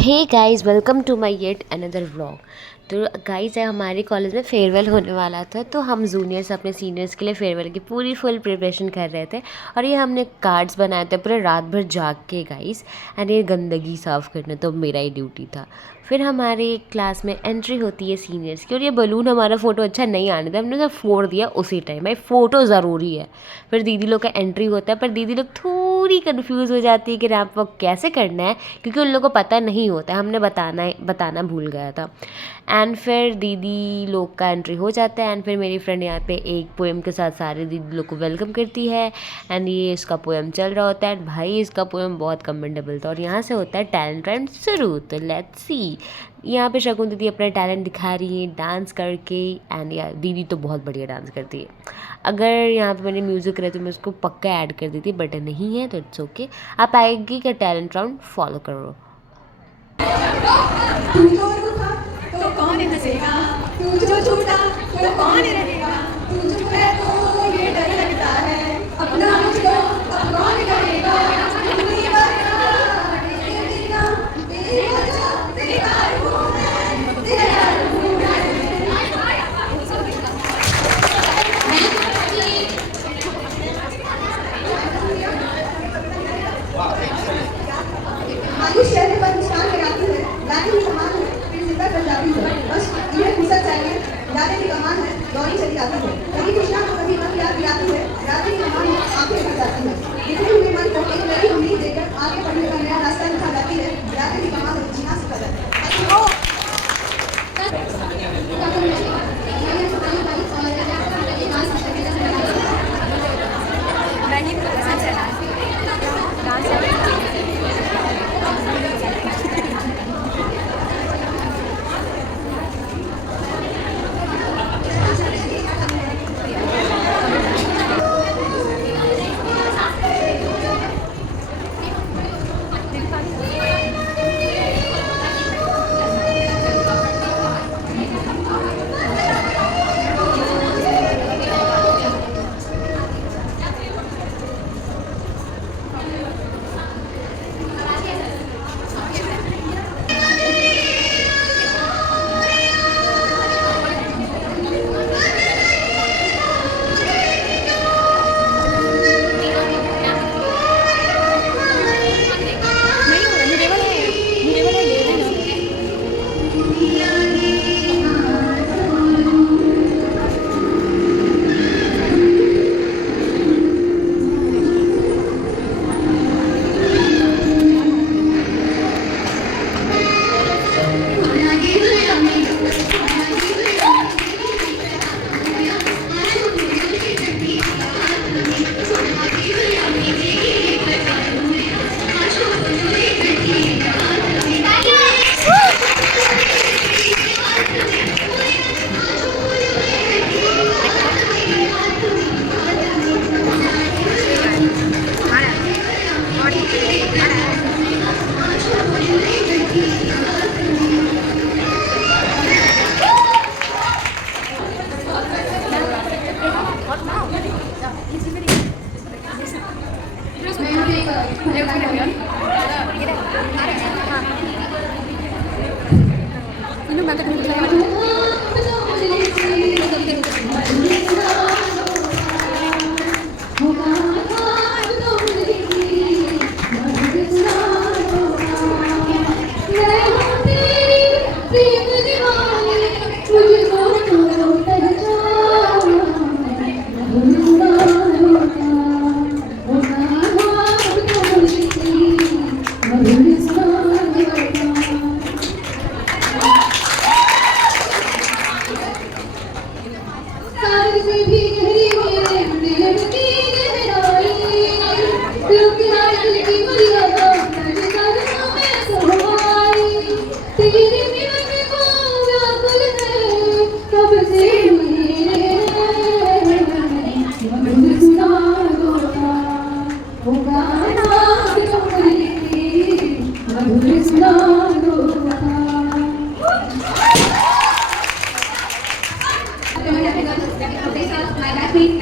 Hey guys, welcome to my yet another vlog. तो guys है हमारे कॉलेज में फेयरवेल होने वाला था, तो हम जूनियर्स अपने सीनियर्स के लिए फेयरवेल की पूरी फुल प्रिपरेशन कर रहे थे। और ये हमने कार्ड्स बनाए थे पूरे रात भर जाग के गाइस। एंड ये गंदगी साफ़ करना तो मेरा ही ड्यूटी था। फिर हमारे क्लास में एंट्री होती है सीनियर्स की, और ये बलून हमारा फ़ोटो अच्छा नहीं आने था, हमने उसे फोड़ दिया उसी टाइम। भाई फ़ोटो ज़रूरी है। फिर दीदी लोग का एंट्री होता है, पर दीदी लोग थोड़ी कन्फ्यूज़ हो जाती है कि रैंप वॉक कैसे करना है, क्योंकि उन लोगों को पता नहीं होता है। हमने बताना भूल गया था। एंड फिर दीदी लोग का एंट्री हो जाता है। एंड फिर मेरी फ्रेंड यहाँ पे एक पोएम के साथ सारे दीदी लोग को वेलकम करती है। एंड ये इसका पोएम चल रहा होता है। भाई इसका पोएम बहुत कमेंडेबल था। और यहाँ से होता है टैलेंट राउंड शुरू। तो लेट्स सी, यहाँ पे शकुन दीदी अपना टैलेंट दिखा रही है डांस करके। एंड यार दीदी तो बहुत बढ़िया डांस करती है। अगर यहाँ पे मैंने म्यूज़िक रहे तो मैं उसको पक्का ऐड कर देती, बट नहीं है तो इट्स ओके। आप आएगी का टैलेंट राउंड फॉलो करो। तू जो रूठा तो कौन हंसेगा, तू जो झूठा तो कौन रहेगा, तू चुप है तो ये डर लगता है, अपना मुझको अब कौन करेगा, अपनी बात तेरा तेरा बेकार हूँ मैं, तेरा हूँ मैं। आयुष शहर पर मुस्कान लगाती है, लाने की समान है, फिर जिंदा कर जाती है, बस इन्हें फुर्सत चाहिए, जाने की कमान है, दौड़ी चली जाती है, कभी खुशियाँ तो कभी मन याद दिलाती है, रात की कमान है, आंखें भर जाती है, बिखरे हुए मन को एक नई उम्मीद देकर आगे बढ़ने का नया रास्ता दिखा जाती है, जाने की कमान है, जीना सिखा जाती है।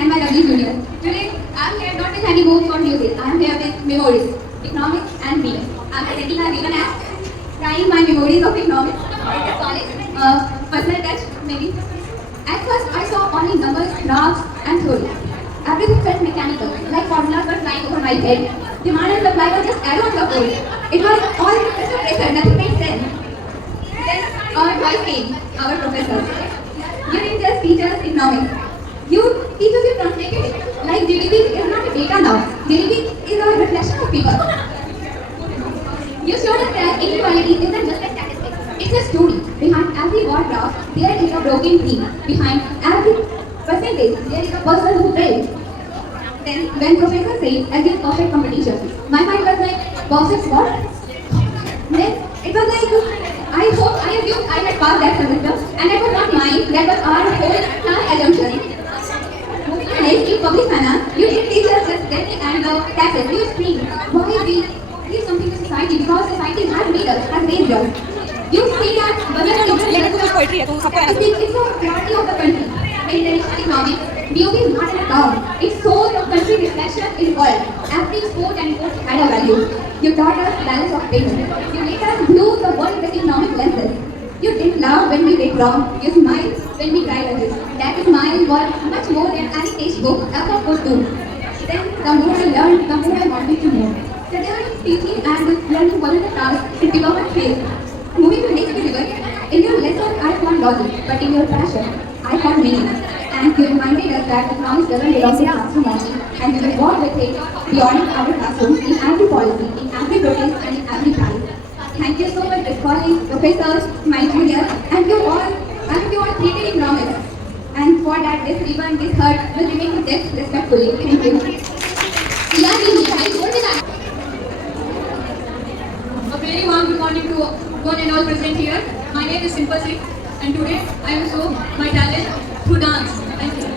And my lovely junior. Today, I am here not with any books or music. I am here with memories, economics and freedom. I am presenting our ribbon as tying my memories of economics in the college. Personal touch, maybe. At first, I saw only numbers, graphs, and theory. Everything felt mechanical, like formulas were flying over my head. Demand and supply were just arrows of gold. It was all just a pressure, nothing made sense. Then our voice came, our professor. You didn't just teach us economics. You teach us your translated it. Like GDP is not a data now. GDP is a reflection of people. You showed us that inequality isn't just a statistic. It's a story. Behind every bar graph, there is a broken dream. Behind every percentage, there is a person who failed. Then, when professor said, against perfect competition, my mind was like, perfect what? Then, it was like, I hope, I assumed I had passed that semester, and that was not mine, that was our whole class assumption. Next, in public finance, you didn't teach us just debt and taxes, you screamed, why we give something to society, because society has made us, has raised us. You see that budget is poetry है तो सबको रहना it's a priority of the country. In traditional economics, BOP is not an account. It's source of country reflection in world. Every sport and import had a value. You taught us balance of payment. You made us view the world with economic lenses. You didn't laugh when we did wrong. You smiled when we tried again. That smile was much more than any textbook ever could do. Then the more I learned, the more I wanted to know. The day I was teaching and learning one of the tasks, it became a phase. Moving to next river, in your lesson I found logic, but in your passion, I found meaning. And you reminded us that economics doesn't belong to classroom only, and we will walk with it beyond our classrooms in every policy, in every protest, and in every prize. Thank you so much, colleagues, professors, my juniors, and you all treated economics. And for that, this ribbon, this hurt will remain with death respectfully. Thank you. A very warm good morning to one and all present here. My name is Simple Singh, and today I will show my talent through dance. Thank you.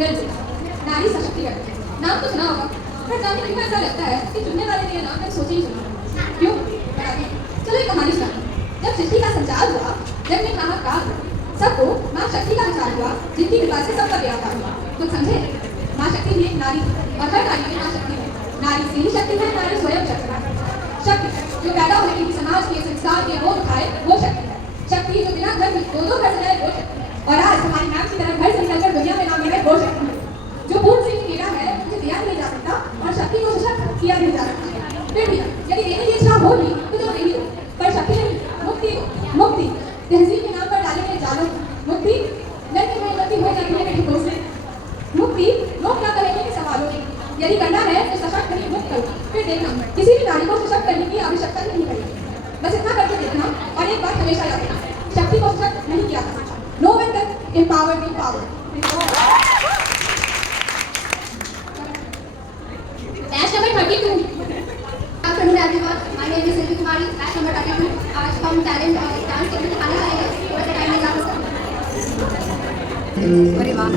Here it is. नारी सशक्तिकरण। नाम तो सुना होगा, पर जाने क्यों ऐसा लगता है कि चुनने वाले ने ये नाम मैंने सोचे ही चुना। क्यों? बताती हूँ। चलो एक कहानी सुनाती हूँ। जब सृष्टि का संचार हुआ, जब में हाहाकार हुआ, सबको माँ शक्ति का विचार हुआ, जिनकी कृपा से सबका व्यापार हुआ। कुछ समझे? माँ शक्ति भी एक नारी और हर नारी में माँ शक्ति है। नारी से ही शक्ति है, नारी स्वयं शक्ति है। शक्ति जो पैदा होने की समाज के संस्कार के बोझ उठाए वो शक्ति है। शक्ति जो बिना घर दो घर से जाए वो शक्ति है। और आज हमारी नाम की तरह घर से निकलकर दुनिया में नाम मिले वो शक्ति है। जो पूर्ण सिंह कीड़ा है उसे दिया नहीं जा सकता और शक्ति को सशक्त किया नहीं जा सकता। फिर भी यदि देने की इच्छा होगी तो जो नहीं हो, पर शक्ति नहीं, मुक्ति मुक्ति तहजीब के नाम पर डाले गए जालों, मुक्ति लड़की में गलती हो जाती है बेटिकों से, मुक्ति लोग क्या कहेंगे के सवालों की। यदि करना है तो सशक्त नहीं मुक्त करो। फिर देखना किसी भी नारी को सशक्त करने की आवश्यकता नहीं पड़ेगी। बस इतना करके देखना और एक बात हमेशा याद रखना, शक्ति को सशक्त नहीं किया था। No one can empower the power. Batch number 32. Good afternoon everyone. My name is Silvi Kumari. Batch number 32. आज हम टैलेंट और डांस के दिखाने वाले हैं। थोड़ा सा टाइम लगा सकते। अरे वाह।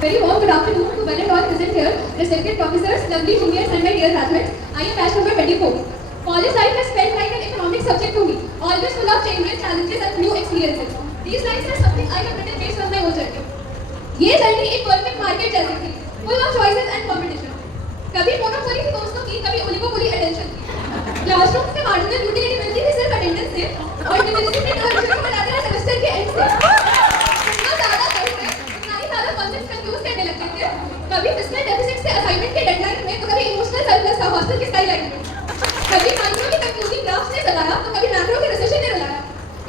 Very warm good afternoon to one and all present here, respected professors, lovely juniors and my dear classmates. I am batch number 24. College life has felt like an economic subject to me, always full of changes, challenges and new experiences. These lines are something I have written based on my own journey. ये जर्नी एक perfect market जैसी थी, full of choices and competition. कभी मोनोपोली थी दोस्तों की, कभी oligopoly attention की। क्लासरूम से मार्जिनल यूटिलिटी मिलती थी सिर्फ अटेंडेंस से, और यूनिवर्सिटी में ट्यूशन को बढ़ाते रहे सेमेस्टर के एंड से। जितना ज़्यादा पढ़ते, उतना ही ज़्यादा कॉन्सेप्ट कंफ्यूज करने लगते थे। कभी फिस्कल डेफिसिट से असाइनमेंट के डेडलाइन में, तो कभी इमोशनल सरप्लस का हॉस्टल की स्काई लाइन में। कभी माइक्रो की कंफ्यूजिंग ग्राफ्स ने सताया, तो कभी मैक्रो के रिसेशन ने रुलाया।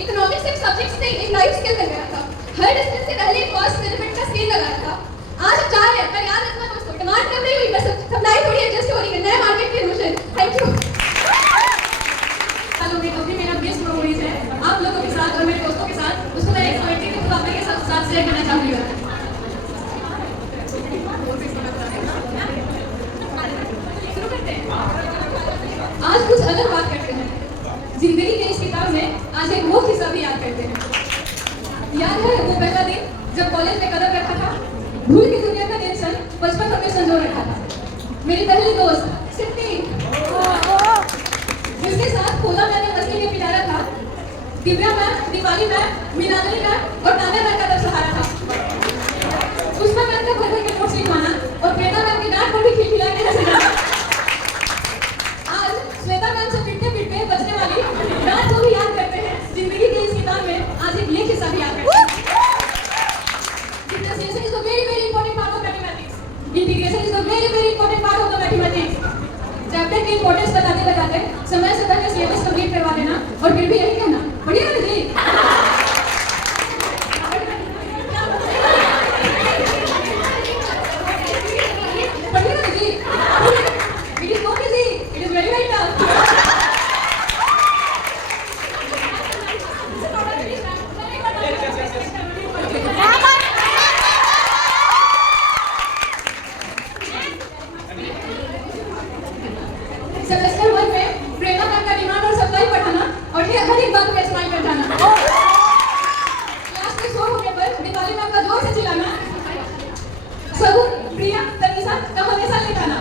इकोनॉमिक्स सिर्फ सब्जेक्ट्स नहीं, एक लाइफ स्किल बन गया था। हर डिस्टेंस से पहले एक कॉस्ट बेनिफिट का स्केल लगाया था। आज 4 है, पर याद रखना दोस्तों, डिमांड कम नहीं हुई, बस सप्लाई थोड़ी एडजस्ट हो रही है। नए मार्केट की इल्यूजन। Thank you. हेलो मेरा बेस्ट मेमोरीज है आप लोगों के साथ और मेरे दोस्तों के साथ। उसको मैं एक पोएट्री के मुकाबले के साथ शेयर करना चाहूँगी। शुरू करते हैं। आज कुछ अलग बात करते हैं। जिंदगी के इस किताब में आज एक वो किस्सा भी याद करते हैं। याद है वो पहला दिन जब कॉलेज में कदम रखा था, भूल की दुनिया का टेंशन बचपन में संजो रखा था। मेरी पहली दोस्त सिप्ती, जिसके साथ खोला मैंने मस्ती में पिटारा था। Divya ma'am, Deepali ma'am, Meenali ma'am और तान्या मैम का दर सहारा था। पुष्पा मैम का भर भर के नोट्स लिखवाना और प्रेरणा मैम की डांट पर भी खिलखिला के हंस जाना। आज श्वेता मैम से पिटते पिटते बचने वाली डांट को भी याद करते हैं। जिंदगी के इस किताब में आज एक ये किस्सा भी याद करते हैं। Differentiation is a very important part of mathematics. Integration is a very important part of the mathematics. Chapter की इंपॉर्टेंस बताते बताते समय से पहले सिलेबस कंप्लीट करवा देना और फिर भी यही कहना बढ़िया है जी। बढ़िया है जी। It is not easy. It is very tough. Semester 1 में प्रेरणा मैम का डिमांड और सप्लाई पढ़ाना और फिर हर एक बात में स्माइल कर जाना। क्लास में शोर होने पर दीपाली मैम का जोर से चिल्लाना, सगुन, प्रिया, तनीषा का हमेशा लिखाना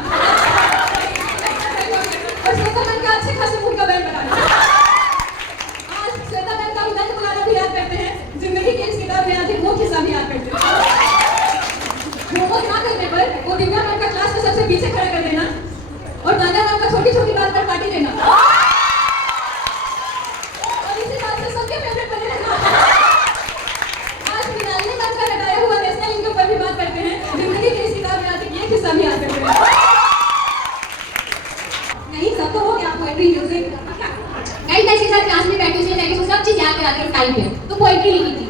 और श्वेता मैम का अच्छे खासे मूड का बैंड बनाना। आज श्वेता मैम का उदाहरण बुलाना भी याद करते हैं। जिंदगी की इस किताब में आज एक वो किस्सा भी याद करते हैं। होमवर्क ना करने पर वो दिव्या मैम का क्लास में सबसे पीछे खड़ा कर देना और तान्या मैम का छोटी छोटी बात पर पार्टी देना और इसी बात से सबके फेवरेट बने रहना। आज मीनाली मैम का लगाया हुआ नेशनल इनकम पर भी बात करते हैं। जिंदगी की इस किताब में आज ये किस्सा भी याद करते हैं। नहीं, सब तो हो गया, पोएट्री म्यूजिक। गाइस मैं इसके साथ क्लास में बैठी थी, मैं सब चीज याद करा दी टाइम पे, तो पोएट्री लिखी थी।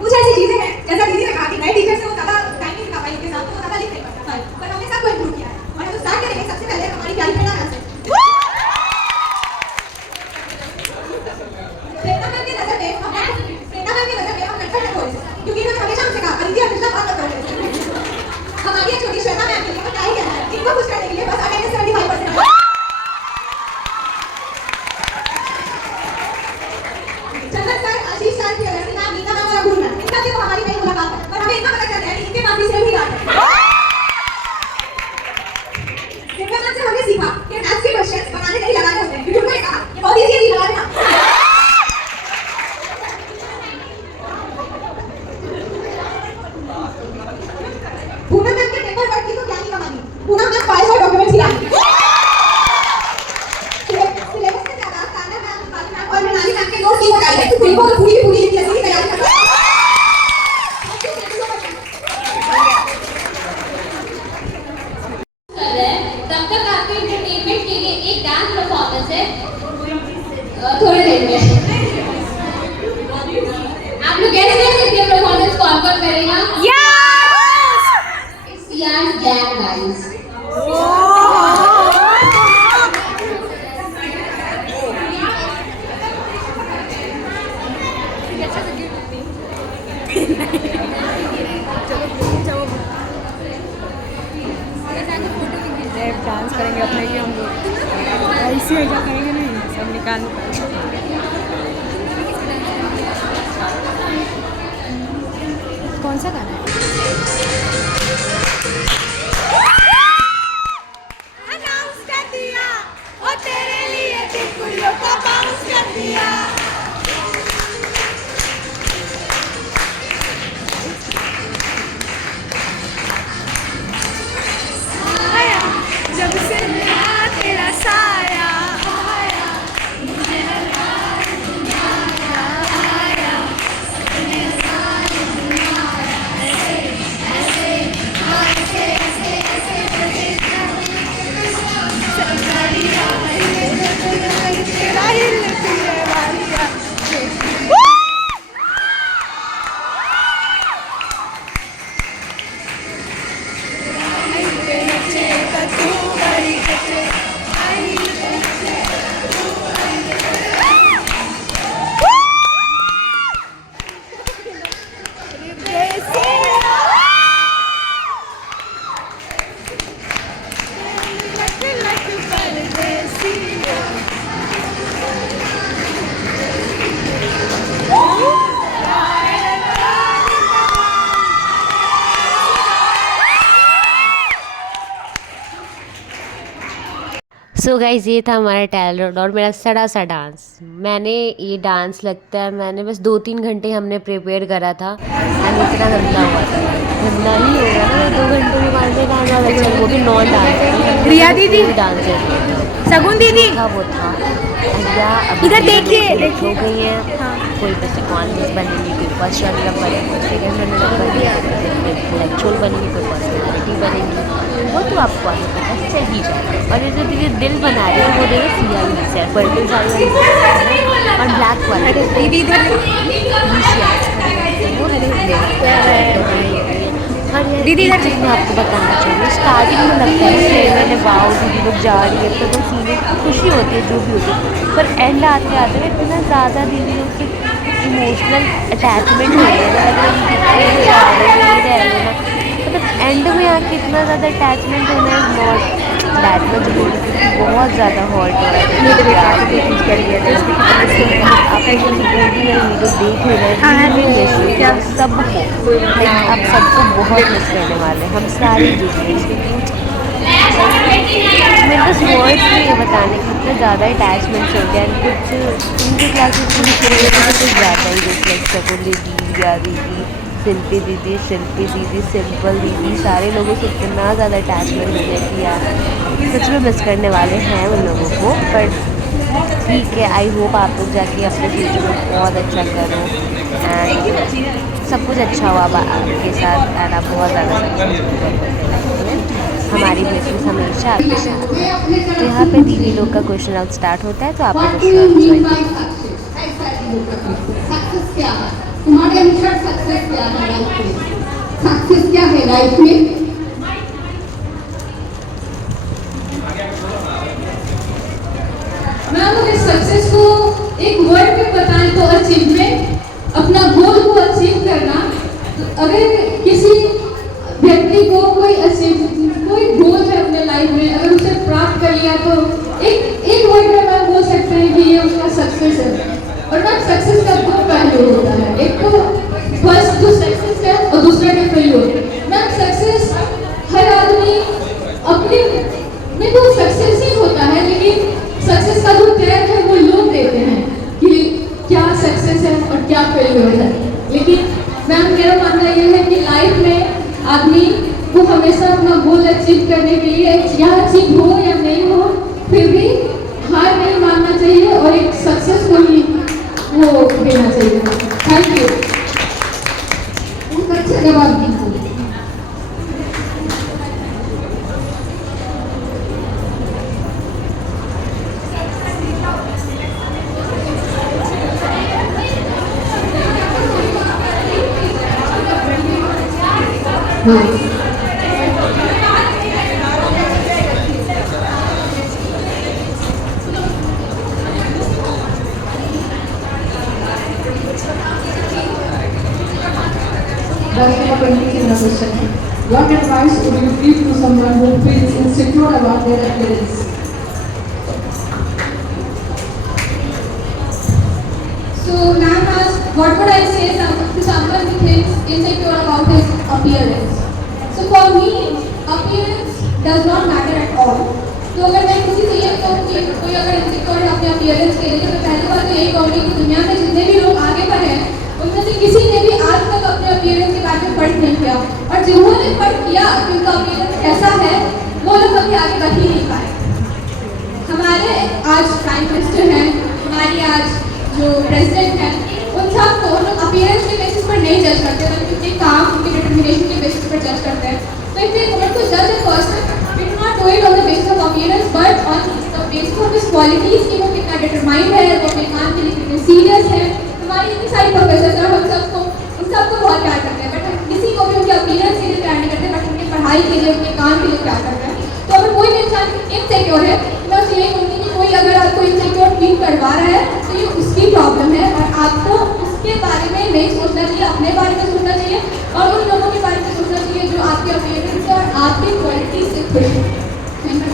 कुछ ऐसी चीजें हैं, जैसा दीदी ने कहा कि नए टीचर से वो ज्यादा टाइम नहीं दिखा पाई, उनके साथ तो वो ज्यादा लिख नहीं पाता, पर हमने सबको इम्प्रूव किया है और हम स्टार्ट करेंगे आप लोग कैसे कैसे ये परफॉर्मेंस कौन कौन करेगा? It's Yan's gang guys. Dance करेंगे अपने लिए हम लोग ऐसे ऐसा करेंगे नहीं सब निकाल कौन सा गाना है अनाउंस कर दिया और तेरे लिए टिकुलियों का बाउंस कर दिया जब से मिला तेरा साया आया मुझे तेरा हिल तेरे वालिया सो गाइज़ ये था हमारा टैलेंट और मेरा सड़ा सा डांस। मैंने ये डांस लगता है मैंने बस 2-3 घंटे हमने प्रिपेयर करा था एंड इतना गंदा हुआ था। गंदा ही होगा ना 2 घंटे में मारने डांस अच्छा वो भी नॉन डांस रिया दीदी डांस है सगुन दीदी था वो था। या इधर देखिए हो गई हैं कोई बच्चे कॉन्फिडेंस बनेंगे कोई फर्स्ट रनर बनेंगे कोई सेकेंड रनर बनेंगे कोई इंटेलेक्चुअल बनेंगी कोई पर्सनैलिटी बनेंगी वो तो आपको आगे पता चल ही जाएगा। और ये जो दीदी दिल बना रही है वो देखो सिया भी से पर्पल साड़ी वाली और ब्लैक वाली दीदी दीदी इधर चीज़ मैं आपको बताना चाहूँगी स्टार्टिंग में लगता है कि मैंने वाव दीदी लोग जा रही है तो सीने खुशी होती है जो भी होती है पर एंड आते आते इतना ज़्यादा दीदी लोग से इमोशनल अटैचमेंट हो गया ना मतलब एंड में आके इतना ज़्यादा अटैचमेंट होना is not that much good बहुत ज़्यादा हॉट हो रहा है मेरे बेटा की कोशिश करिए आप वीडियो देख रहे हैं क्या सब हो आप सबको बहुत मिस करने वाले हैं हम सारे जूनियर्स क्योंकि मेरे पास वर्ड्स नहीं है बताने की इतना ज़्यादा अटैचमेंट्स हो गया कुछ उनके क्लासेस कुछ ज़्यादा ही जैसे लाइक सकुन दीदी रिया दीदी शिल्पी दीदी सिंपल दीदी सारे लोगों से इतना ज़्यादा अटैचमेंट हो गया कि यार सच में मिस करने वाले हैं उन लोगों को। पर ठीक है आई होप आप लोग जाके अपने फ्यूचर में बहुत अच्छा करो एंड सब कुछ अच्छा हुआ आपके साथ एंड आप बहुत ज़्यादा हमारी ब्लेसिंग्स हमेशा आपके साथ है। तो यहाँ पे दीदी लोग का क्वेश्चन आउट स्टार्ट होता है तो आप तुम्हारे अनुसार सक्सेस क्या है लाइफ में? सक्सेस क्या है लाइफ में? मैम अगर सक्सेस को एक वर्ड में बताएं तो अचीवमेंट अपना गोल को अचीव करना। तो अगर किसी व्यक्ति को कोई गोल है अपने लाइफ में अगर उसे प्राप्त कर लिया तो एक वर्ड में मैम बोल सकते हैं कि ये उसका सक्सेस है। और मैम सक्सेस का दो पहलू होता है एक तो फर्स्ट जो सक्सेस है और दूसरा के फेल्योर। मैम सक्सेस हर आदमी अपने में तो सक्सेस ही होता है लेकिन सक्सेस का जो टैग है वो लोग देते हैं कि क्या सक्सेस है और क्या फेल्योर है। लेकिन मैम मेरा मानना ये है कि लाइफ में आदमी को हमेशा अपना गोल अचीव करने के लिए या अचीव हो या नहीं हो फिर भी हार नहीं मानना चाहिए और एक सक्सेस को ही वो देना चाहिए। Thank you. अच्छा जवाब दीजिए। That's number 20 question. What advice would you give to someone who feels insecure about their appearance? So, ma'am asked, what would I say to someone who thinks insecure about his appearance? So, for me, appearance does not matter at all. तो अगर मैं किसी से ये कहूँ कि कोई अगर insecure है अपने appearance के लिए, तो मैं पहली बात तो यही कहूँगी कि दुनिया में जितने भी लोग आगे बढ़े हैं, उनमें से किसी ने भी आज तक अपने अपीयरेंस के बारे में पढ़ नहीं किया, और जिन्होंने पढ़ किया कि उनका अपीयरेंस कैसा है, वो लोग कभी आगे बढ़ ही नहीं पाए। हमारे आज प्राइम मिनिस्टर हैं, हमारी आज जो प्रेसिडेंट हैं, उन सबको हम लोग अपीयरेंस के बेसिस पर नहीं जज करते, बल्कि उनके काम, उनके डिटर्मिनेशन के बेसिस पर जज करते हैं। तो इफ वी वांट टू जज a person, we do not do it on the basis of appearance, but on the basis of his qualities, कि वो कितना डिटरमाइंड है, वो अपने काम के लिए कितने सीरियस है। हमारी इतनी सारी प्रोफेसर हैं, हम सबको उन सबको बहुत प्यार करते हैं, बट हम किसी को भी उनके अपीयरेंस के लिए प्यार नहीं करते, बट उनके पढ़ाई के लिए, उनके काम के लिए प्यार करते हैं। तो अगर कोई भी इंसान इनसिक्योर है, मैं उससे यही कहूँगी कि कोई अगर आपको इनसिक्योर फील करवा रहा है, तो ये उसकी प्रॉब्लम है, और आपको उसके बारे में नहीं सोचना चाहिए, अपने बारे में सोचना चाहिए, और उन लोगों के बारे में सोचना चाहिए जो आपके अपीयरेंस से और आपकी क्वालिटी से खुश हैं। Thank you.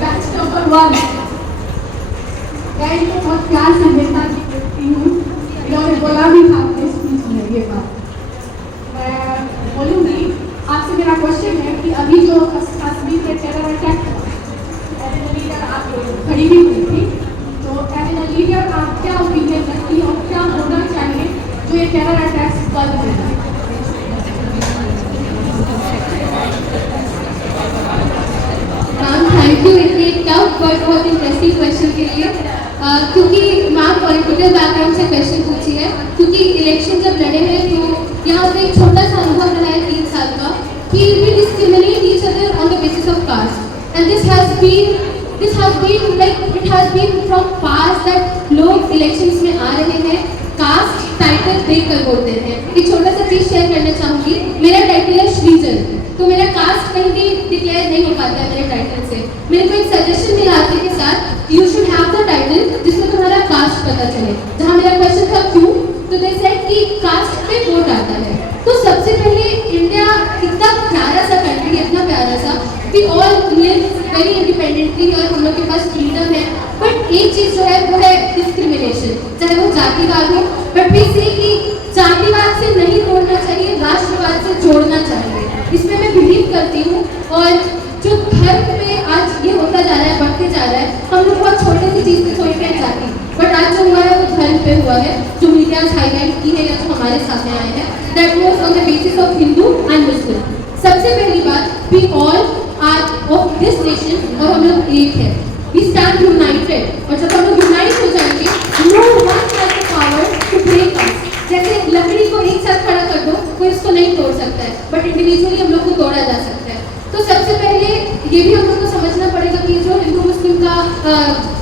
That's number one. मैं इनको बहुत प्यार से हमेशा देखती हूँ, इन्होंने बोला भी था अपने स्पीच में ये बात। मैं बोलूँगी, आपसे मेरा क्वेश्चन है कि अभी जो कश्मीर में टेरर अटैक हुआ, एज ए लीडर आप खड़ी भी हुई थी, तो एज ए लीडर आप क्या ओपिनियन रखती और क्या होना चाहिए जो ये टेरर अटैक्स बंद हो जाए? थैंक यू इतने टफ बट बहुत इंटरेस्टिंग क्वेश्चन के लिए, क्योंकि मैम पॉलिटिकल बैकग्राउंड से क्वेश्चन पूछी है, क्योंकि इलेक्शन जब लड़े हैं तो यहाँ पे एक छोटा सा अनुभव रहा है 3 साल का कि we discriminate each other on the basis of caste, and this has been like it has been from past that लोग इलेक्शंस में आ रहे हैं, कास्ट टाइटल देख कर बोलते हैं। एक छोटा सा चीज शेयर करना चाहूँगी, मेरा टाइटल है श्रीजन, तो मेरा कास्ट कहीं भी डिक्लेयर नहीं हो पाता है मेरे टाइटल से। मेरे को एक सजेशन मिला आते के साथ, you should have the title जिसमें तुम्हारा कास्ट पता चले। जहाँ मेरा क्वेश्चन था क्यों, तो दे सेड कि कास्ट पे वोट आता है। तो सबसे पहले इंडिया इतना प्यारा सा कंट्री, इतना प्यारा सा, we all live very independently और हम लोग के पास फ्रीडम है, बट एक चीज जो है वो है डिस्क्रिमिनेशन, चाहे वो जातिवाद हो, बट वी से कि जातिवाद से नहीं तोड़ना चाहिए, राष्ट्रवाद से जोड़ना चाहिए, इसमें मैं बिलीव करती हूँ। और जो धर्म में आज ये होता जा रहा है, बढ़ते जा रहा है, हम लोग बहुत छोटे सी चीज़ पे कोई नहीं जाती, बट आज जो हुआ है वो धर्म पे हुआ है, जो मीडिया हाईलाइट की है या जो हमारे सामने आए हैं, that was on the basis of Hindu and Muslim. सबसे पहली बात, we all are of this nation और हम लोग एक है, वी स्टैंड यूनाइटेड, और जब हम लोग यूनाइट हो जाएंगे, no one has the power to break us. जैसे लकड़ी को एक साथ खड़ा कर दो, कोई इसको नहीं तोड़ सकता है, बट इंडिविजुअली हम लोग को तोड़ा जा सकता है। तो सबसे पहले ये भी हम लोग को समझना पड़ेगा कि जो हिंदू मुस्लिम का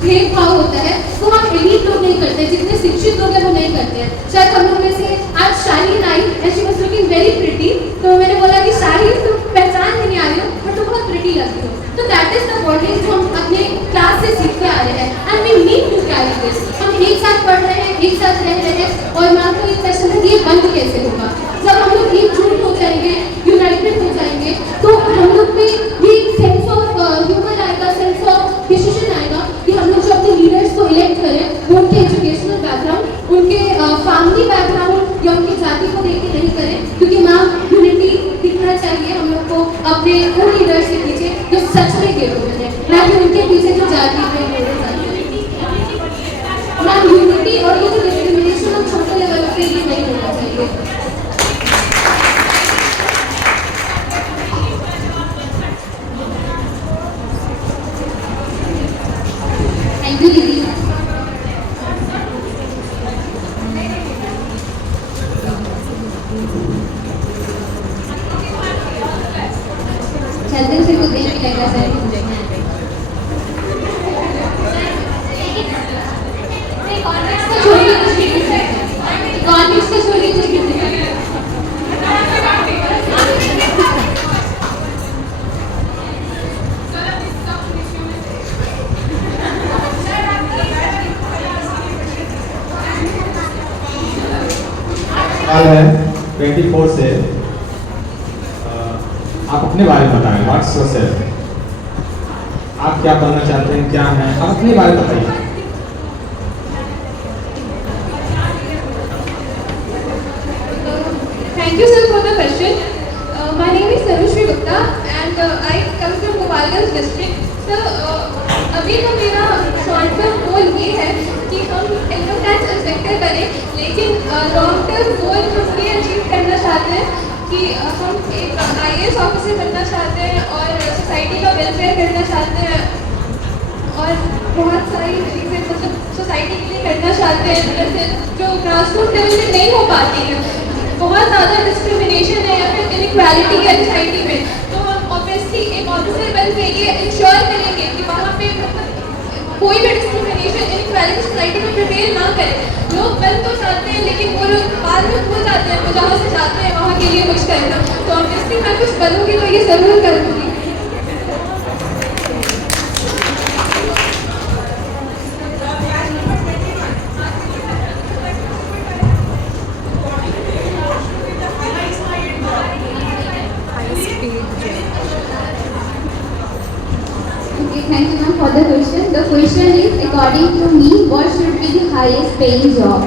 भेदभाव होता है वो हम एलीट लोग नहीं करते, जितने शिक्षित लोग हैं वो नहीं करते हैं। शायद हम लोग में से आज शाहीन आई and she was looking very pretty, तो मैंने बोला कि शाहीन तुम पहचान नहीं आ रही हो, बट तुम बहुत प्रिटी लगती हो। तो दैट इज द बॉन्डिंग जो हम अपने क्लास से सीखते आ रहे हैं, and we need to carry this. हम एक साथ पढ़ रहे हैं, एक साथ रह रहे हैं, और मैं आपको एक क्वेश्चन है, ये बंद कैसे होगा? जब हम लोग एकजुट हो जाएंगे, यूनाइटेड हो जाएंगे, तो हम लोग में ये सेंस ऑफ ह्यूमन आएगा, सेंस ऑफ डिसीजन आएगा कि हम लोग जो अपने लीडर्स को इलेक्ट करें, वो उनके एजुकेशनल बैकग्राउंड, उनके फैमिली बैकग्राउंड या उनकी जाति को देख के नहीं करें, क्योंकि मैम यूनिटी दिखना चाहिए हम लोग को अपने उन लीडर्स के पीछे जो सच में गेटो है, ना कि उनके पीछे जो जाति में बोले जाते हैं। मैम यूनिटी और ये जो डिस्क्रिमिनेशन हम छोटे लेवल पे ये नहीं होना चाहिए। थैंक यू दीदी। कॉन्टेक्स्ट को छोड़ के कुछ भी कर सकते हैं, कॉन्टेक्स्ट को छोड़ के कुछ भी कर सकते हैं। सवाल है 24 से। आप अपने बारे में बताएं, व्हाट्स योरसेल्फ, आप क्या बनना चाहते हैं, क्या हैं, आप अपने बारे में बताइए। Thank you, sir, for the question. My name is Sarvashri Gupta and I come from Gopalganj district. Sir, अभी तो मेरा शॉर्ट टर्म गोल ये है कि हम इनकम टैक्स इंस्पेक्टर बने, लेकिन लॉन्ग टर्म गोल हम ये अचीव करना चाहते हैं कि हम एक IAS ऑफिसर बनना चाहते हैं और सोसाइटी का वेलफेयर करना चाहते हैं और बहुत सारी चीज़ें मतलब सोसाइटी के लिए करना चाहते हैं, जैसे जो ग्रास रूट लेवल पे नहीं हो पाती है, बहुत ज़्यादा डिस्क्रिमिनेशन है या फिर इनइक्वालिटी है सोसाइटी में, तो हम ऑब्वियसली एक ऑफिसर बन के ये इंश्योर करेंगे कि वहाँ पे मतलब कोई भी डिस्क्रिमिनेशन इनइक्वालिटी सोसाइटी में प्रिवेल ना करे। लोग बन तो चाहते हैं लेकिन वो लोग बाद में भूल जाते हैं, वो जहाँ से जाते हैं वहाँ के लिए कुछ करना, तो ऑब्वियसली मैं कुछ बनूँगी तो ये ज़रूर करूँगी। Okay, thank you ma'am for the question. The question is, according to me, what should be the highest paying job?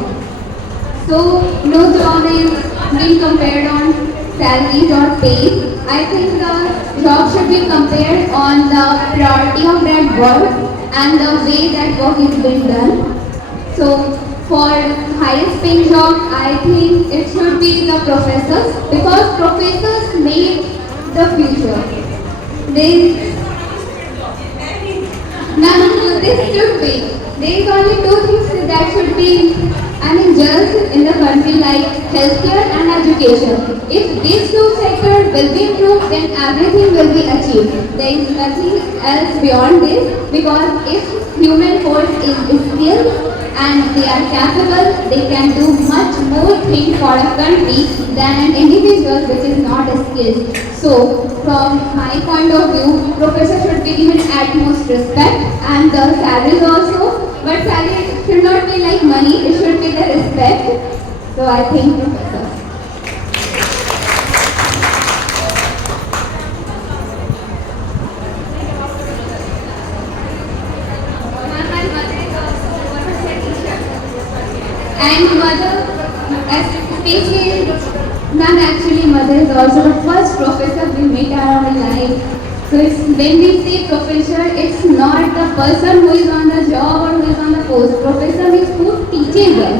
So, no job is being compared on salaries or pay. I think the job should be compared on the priority of that work and the way that work is being done. So, for highest paying job, I think it should be the professors, because professors make the future. They Ma'am, this should be. There is only two things that should be, judged in the country, like healthcare and education. If these two sectors will be improved, then everything will be achieved. There is nothing else beyond this, because if human force is skilled and they are capable, they can do much more things for a country than an individual which is not skilled. So, from my point of view, professor should be given utmost respect and the salaries also. But salary should not be like money; it should be the respect. So I think professor. And mother, especially, ma'am, actually mother is also the first professor we meet in our life. So it's, when we say professor, it's not the person who is on the job or who is on the post. Professor is who teaches us.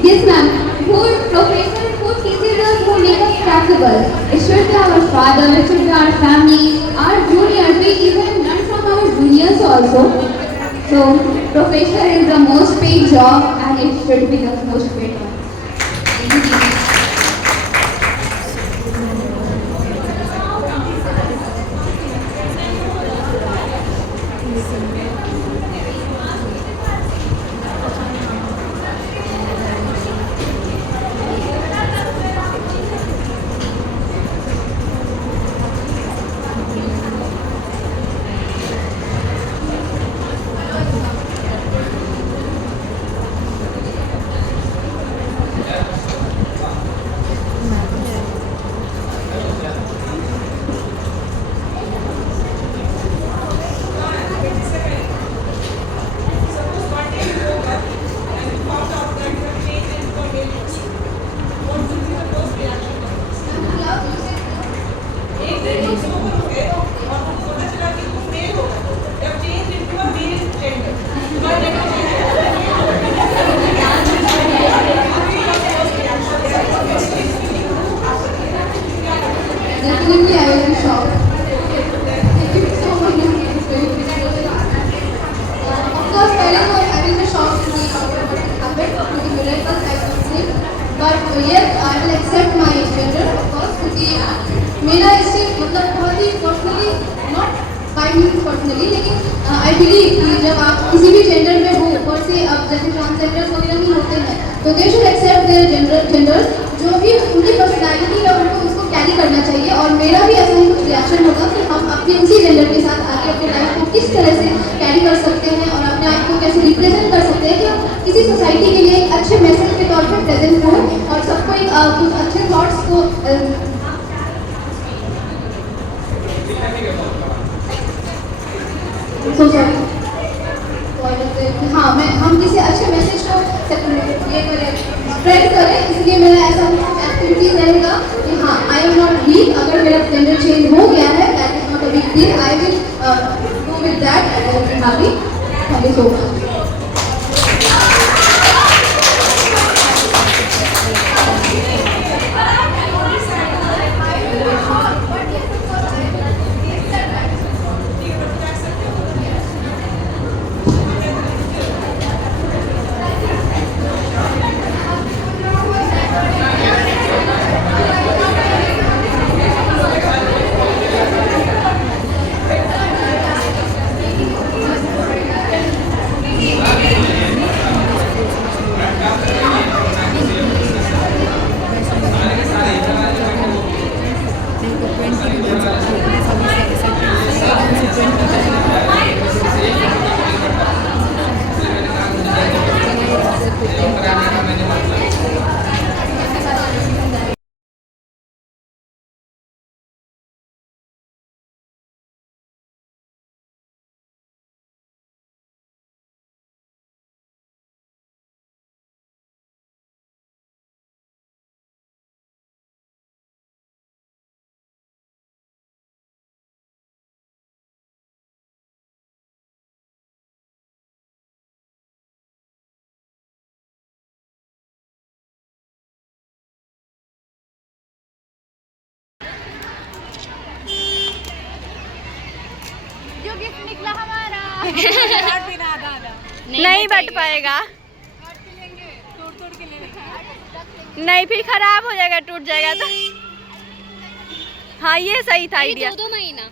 Yes ma'am, who professor who teaches us, who make us capable. It should be our father, it should be our family, our juniors. We even learn from our juniors also. So professor is the most paid job and it should be the most paid one. Thank you. Definitely, I will be shocked. Thank you so much. Of course, पहले तो I will be shocked कि what happened to the miracle type of thing. But yes, I will accept my gender, of course, क्योंकि मेरा इससे मतलब बहुत ही personally, not by me personally, लेकिन I believe कि जब आप किसी भी gender में हो, से अब जैसे ट्रांसजेंडर्स वगैरह भी होते हैं, तो they should accept their genders, जो भी उनकी पर्सनैलिटी है उनको उसको कैरी करना चाहिए। और मेरा भी ऐसा ही कुछ रिएक्शन होगा कि हम अपने उसी जेंडर के साथ आगे अपने लाइफ को किस तरह से कैरी कर सकते हैं और अपने आप को कैसे रिप्रेजेंट कर सकते हैं कि हम किसी सोसाइटी के लिए एक अच्छे मैसेज के तौर पर प्रेजेंट हो और सबको एक कुछ अच्छे थॉट्स को हाँ हम किसी अच्छे मैसेज को ये करें, स्प्रेड करें। इसलिए मेरा ऐसा एक्टिविटीज रहेगा कि हाँ, आई एम नॉट वीक, अगर मेरा जेंडर चेंज हो गया है that is not a big deal, I will go with that and I will be happy. Thank you so much. नहीं बट पाएगा, नहीं फिर खराब हो जाएगा, टूट जाएगा तो। हाँ ये सही था आइडिया। 2 महीना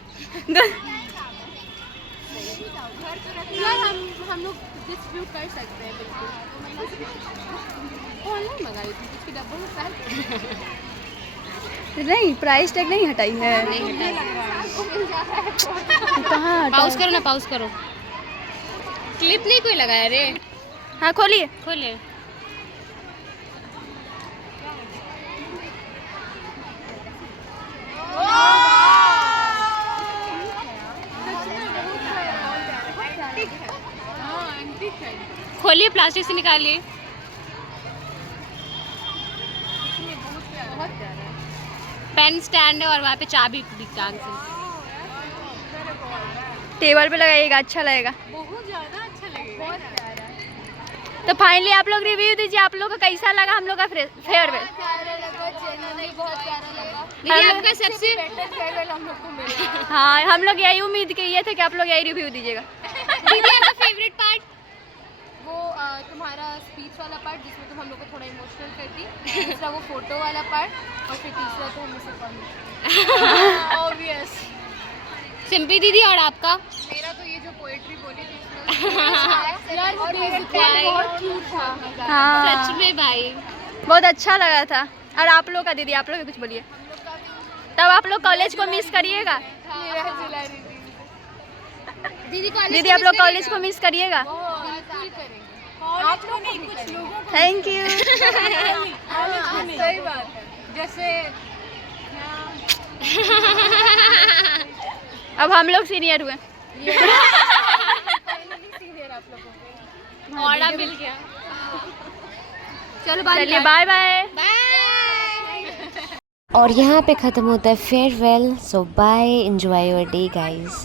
यार हम लोग डिस्ट्रीब्यूट कर सकते हैं बिल्कुल। ऑनलाइन मंगाई थी इसके डब्बों में पैक। नहीं प्राइस टैग नहीं हटाई है। कहाँ पाउस करो ना, पाउस करो। क्लिप नहीं कोई लगाया रे। हाँ खोलिए। खोले। खोलिए, प्लास्टिक से निकालिए। पेन स्टैंड है और वहाँ पे चाबी टांग से। टेबल पे लगाइएगा, अच्छा लगेगा। तो फाइनली आप लोग रिव्यू दीजिए, आप लोग को कैसा लगा हम लोग का फेयरवेल? आपका सबसे हाँ हम लोग यही उम्मीद किए थे कि आप लोग यही रिव्यू दीजिएगा। दीदी आपका फेवरेट पार्ट? वो तुम्हारा स्पीच वाला पार्ट जिसमें तुम हम लोग को थोड़ा इमोशनल करती, दूसरा वो फोटो वाला पार्ट, और फिर तीसरा तो हमें सिर्फ ऑब्वियस। सिंपी दीदी और आपका? मेरा तो ये जो पोएट्री बोली थी यार, वो बहुत क्यूट था। हाँ सच में भाई बहुत अच्छा लगा था। और आप लोग का दीदी, आप लोग भी कुछ बोलिए। तब आप लोग कॉलेज को मिस करिएगा। दीदी आप लोग कॉलेज को मिस करिएगा। आप लोग नहीं, कुछ लोगों को। Thank you. सही बात है। जैसे अब हम लोग सीनियर हुए। सीनियर आप लोगों को ऑर्डर मिल गया। चलिए बाय बाय। और यहाँ पे ख़त्म होता है farewell. So bye, enjoy your day guys.